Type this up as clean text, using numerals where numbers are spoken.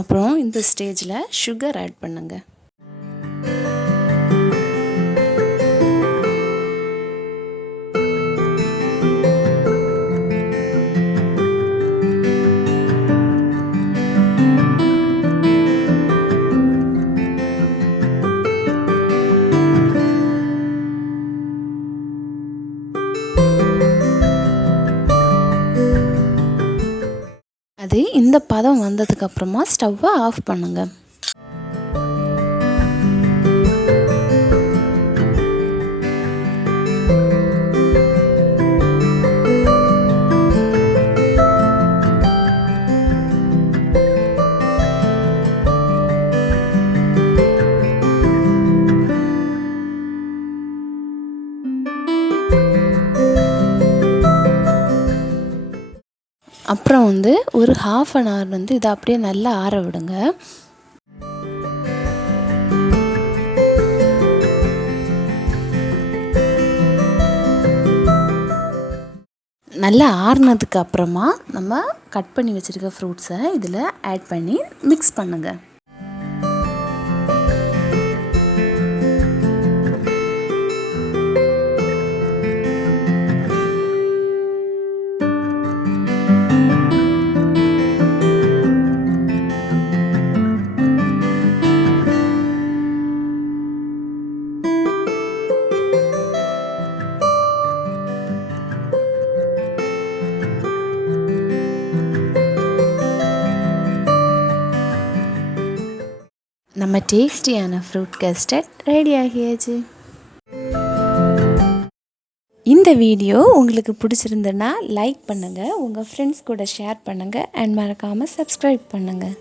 அப்புறம் இந்த ஸ்டேஜில் சுகர் ஆட் பண்ணுங்க. அது இந்த பதம் வந்ததுக்கப்புறமா ஸ்டவ்வை ஆஃப் பண்ணுங்க. அப்புறம் ஒரு 1/2 அன் ஹவர் இதை அப்படியே நல்லா ஆற விடுங்க. நல்லா ஆறுனதுக்கு அப்புறமா நம்ம கட் பண்ணி வச்சுருக்க ஃப்ரூட்ஸை இதில் ஆட் பண்ணி மிக்ஸ் பண்ணுங்கள். நம்ம டேஸ்டியான ஃப்ரூட் கஸ்டர்ட் ரெடி ஆகியாச்சு. இந்த வீடியோ உங்களுக்கு பிடிச்சிருந்ததுன்னா லைக் பண்ணுங்கள், உங்கள் ஃப்ரெண்ட்ஸ் கூட ஷேர் பண்ணுங்கள் அண்ட் மறக்காமல் சப்ஸ்கிரைப் பண்ணுங்கள்.